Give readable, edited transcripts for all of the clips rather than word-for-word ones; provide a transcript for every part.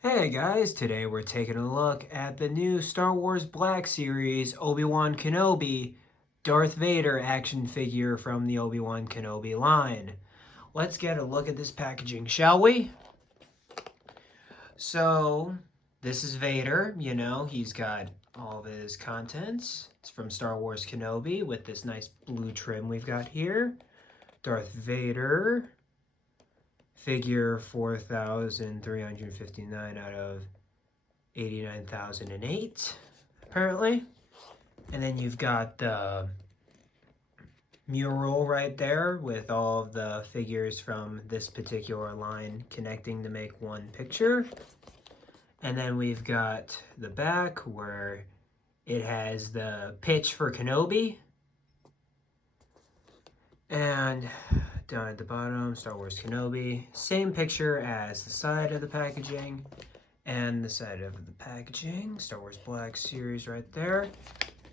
Hey guys, today we're taking a look at the new Star Wars Black Series Obi-Wan Kenobi Darth Vader action figure from the Obi-Wan Kenobi line. Let's get a look at this packaging, shall we? So, this is Vader, he's got all of his contents. It's from Star Wars Kenobi with this nice blue trim we've got here. Darth Vader, figure 4,359 out of 89,008, apparently. And then you've got the mural right there with all of the figures from this particular line connecting to make one picture. And then we've got the back where it has the pitch for Kenobi. And down at the bottom, Star Wars Kenobi. Same picture as the side of the packaging. And the side of the packaging, Star Wars Black Series right there.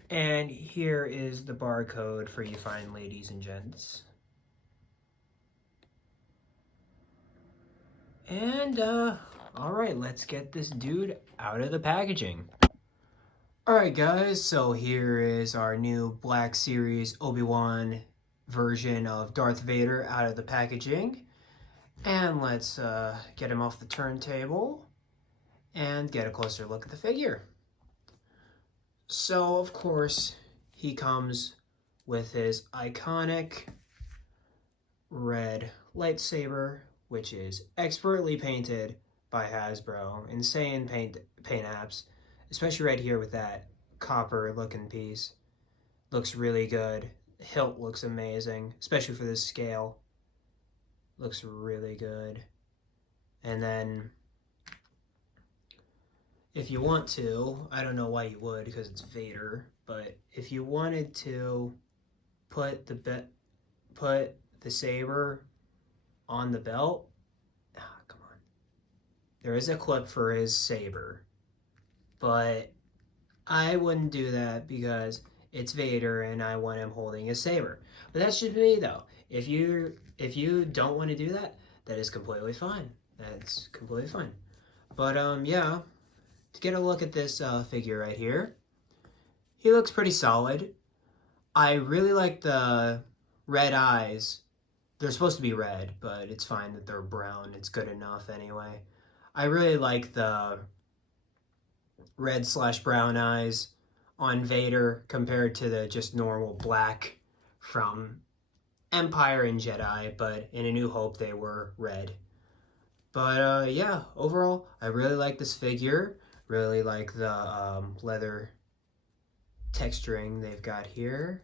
And here is the barcode for you fine ladies and gents. And, alright, let's get this dude out of the packaging. Alright guys, so here is our new Black Series Obi-Wan version of Darth Vader out of the packaging. And let's get him off the turntable and get a closer look at the figure. So, of course, he comes with his iconic red lightsaber, which is expertly painted by Hasbro. Insane paint apps, especially right here with that copper looking piece. Looks really good. The hilt looks amazing, especially for this scale. Looks really good. And then, if you want to, I don't know why you would because it's Vader, but if you wanted to put the saber on the belt, come on. There is a clip for his saber, but I wouldn't do that because it's Vader and I want him holding his saber. But that's just me though. If you don't want to do that, that is completely fine. That's completely fine. But yeah, to get a look at this figure right here, he looks pretty solid. I really like the red eyes. They're supposed to be red, but it's fine that they're brown. It's good enough anyway. I really like the red/brown eyes on Vader compared to the just normal black from Empire and Jedi, but in A New Hope they were red. But yeah, overall, I really like this figure. Really like the leather texturing they've got here.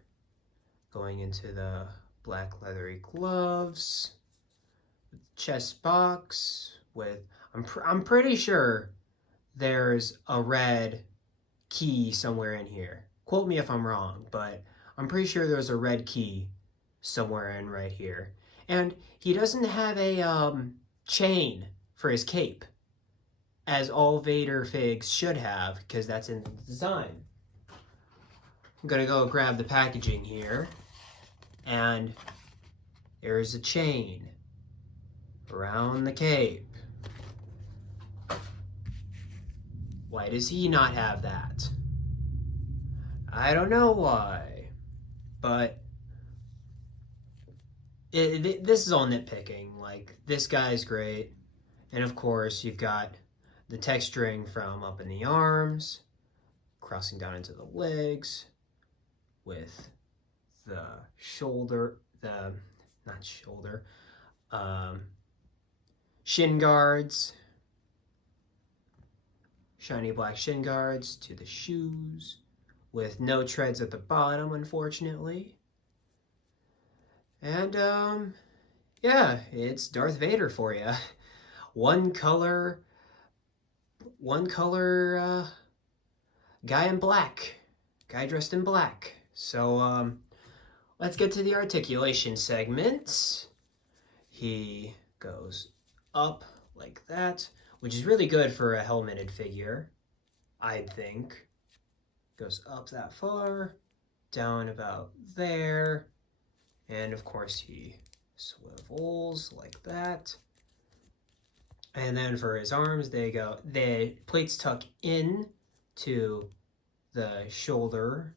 Going into the black leathery gloves. Chest box with, I'm pretty sure there's a red key somewhere in here. Quote me if I'm wrong, but I'm pretty sure there's a red key somewhere in right here. And he doesn't have a chain for his cape, as all Vader figs should have, because that's in the design. I'm gonna go grab the packaging here, and there's a chain around the cape. Why does he not have that? I don't know why, but this is all nitpicking. Like, this guy's great, and of course you've got the texturing from up in the arms, crossing down into the legs, with the shin guards, shiny black shin guards to the shoes, with no treads at the bottom, unfortunately. And, yeah, it's Darth Vader for you. One color guy in black. Guy dressed in black. So, let's get to the articulation segment. He goes up like that, which is really good for a helmeted figure, I think. Goes up that far, down about there, and of course he swivels like that. And then for his arms, the plates tuck in to the shoulder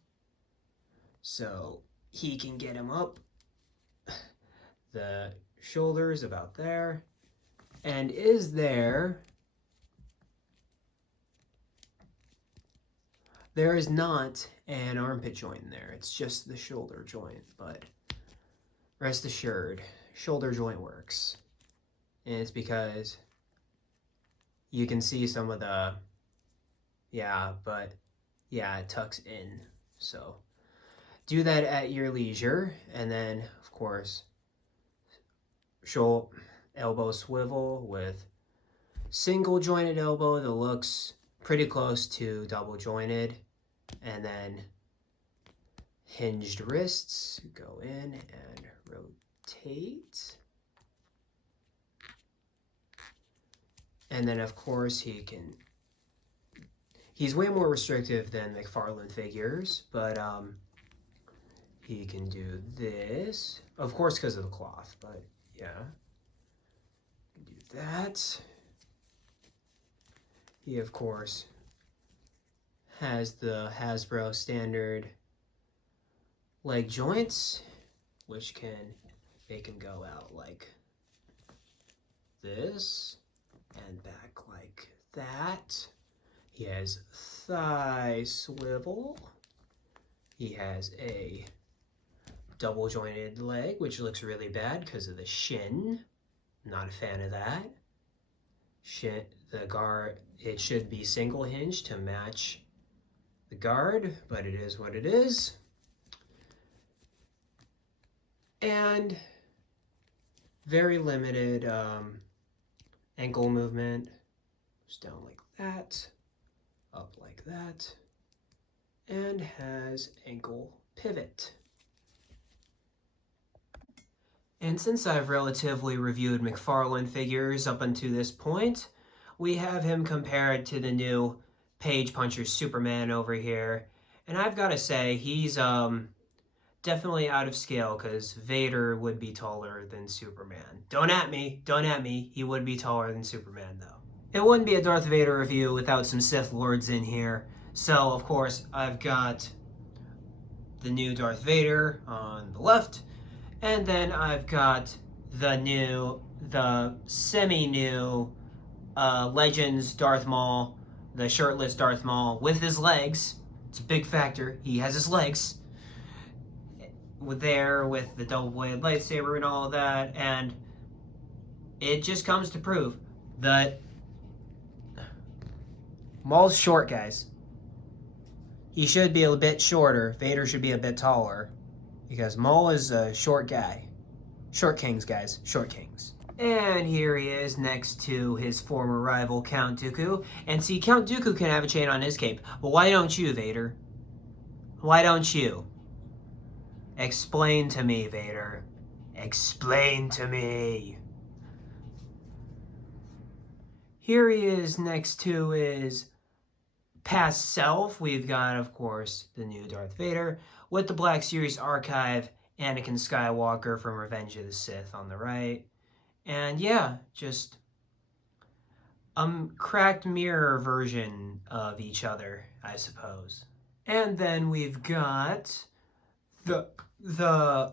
so he can get him up. The shoulders about there. And there is not an armpit joint in there. It's just the shoulder joint, but rest assured, shoulder joint works. And it's because you can see some of the, it tucks in. So do that at your leisure. And then, of course, elbow swivel with single jointed elbow that looks pretty close to double jointed, and then hinged wrists, go in and rotate. And then of course he's way more restrictive than McFarlane figures, but he can do this, of course because of the cloth, but yeah. Do that. He, of course, has the Hasbro standard leg joints, which they can go out like this and back like that. He has thigh swivel. He has a double jointed leg, which looks really bad because of the shin. Not a fan of that. The guard, it should be single hinge to match the guard, but it is what it is. And very limited ankle movement. Just down like that, up like that, and has ankle pivot. And since I've relatively reviewed McFarlane figures up until this point, we have him compared to the new Page Puncher Superman over here. And I've got to say, he's definitely out of scale because Vader would be taller than Superman. Don't at me, he would be taller than Superman though. It wouldn't be a Darth Vader review without some Sith Lords in here. So, of course, I've got the new Darth Vader on the left, and then I've got the semi-new Legends Darth Maul, the shirtless Darth Maul with his legs. It's a big factor. He has his legs. There with the double-bladed lightsaber and all of that, and it just comes to prove that Maul's short, guys. He should be a bit shorter. Vader should be a bit taller. Because Maul is a short guy. Short kings, guys. Short kings. And here he is next to his former rival, Count Dooku. And see, Count Dooku can have a chain on his cape. But why don't you, Vader? Why don't you? Explain to me, Vader. Explain to me. Here he is next to his past self. We've got, of course, the new Darth Vader with the Black Series Archive, Anakin Skywalker from Revenge of the Sith on the right. And yeah, just a cracked mirror version of each other, I suppose. And then we've got the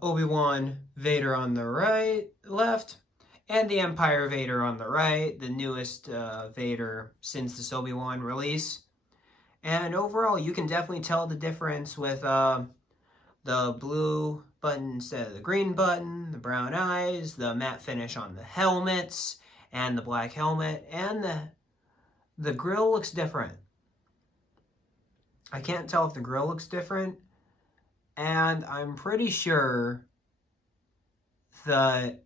Obi-Wan Vader on the left, and the Empire Vader on the right, the newest Vader since this Obi-Wan release. And overall, you can definitely tell the difference with the blue button instead of the green button, the brown eyes, the matte finish on the helmets, and the black helmet, and the grill looks different. I can't tell if the grill looks different, and I'm pretty sure the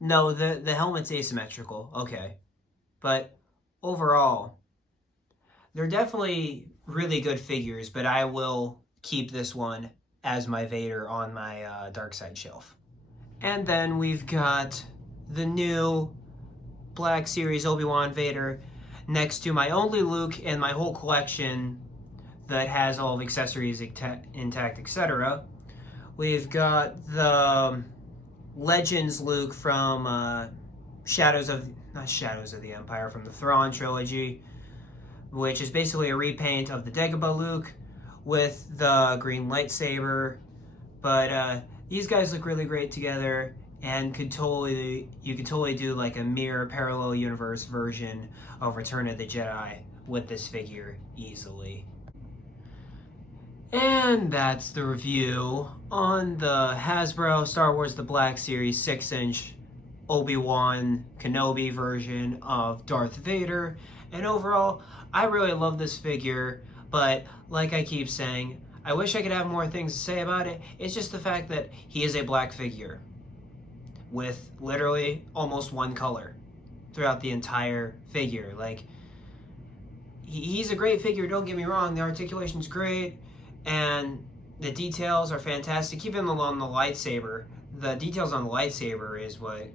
helmet's asymmetrical, okay. But overall, they're definitely really good figures, but I will keep this one as my Vader on my dark side shelf. And then we've got the new Black Series Obi-Wan Vader next to my only Luke in my whole collection that has all of accessories intact, etc. We've got the Legends Luke from Shadows of not Shadows of the Empire, from the Thrawn trilogy, which is basically a repaint of the Dagobah Luke with the green lightsaber. But these guys look really great together, and you could totally do like a mirror parallel universe version of Return of the Jedi with this figure easily. And that's the review on the Hasbro Star Wars The Black Series 6-inch Obi-Wan Kenobi version of Darth Vader. And overall, I really love this figure, but like I keep saying, I wish I could have more things to say about it. It's just the fact that he is a black figure with literally almost one color throughout the entire figure. Like, he's a great figure, don't get me wrong. The articulation's great, and the details are fantastic. Even on the lightsaber, the details on the lightsaber is what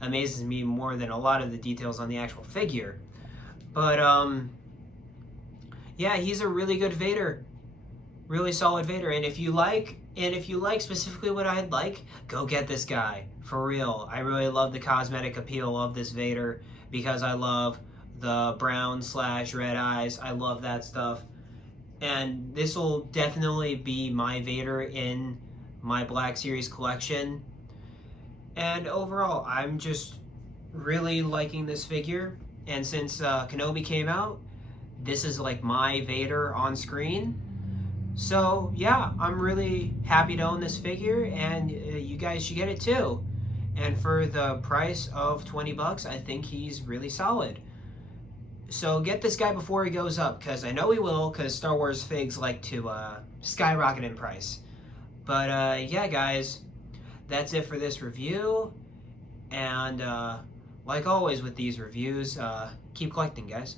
amazes me more than a lot of the details on the actual figure. But yeah, he's a really good Vader, really solid Vader. And if you like specifically what I'd like, go get this guy for real. I really love the cosmetic appeal of this Vader because I love the brown/red eyes. I love that stuff. And this will definitely be my Vader in my Black Series collection. And overall, I'm just really liking this figure. And since Kenobi came out, this is like my Vader on screen. So yeah, I'm really happy to own this figure, and you guys should get it too. And for the price of $20, I think he's really solid. So get this guy before he goes up, because I know he will, because Star Wars figs like to skyrocket in price. But yeah, guys, that's it for this review. And like always with these reviews, keep collecting, guys.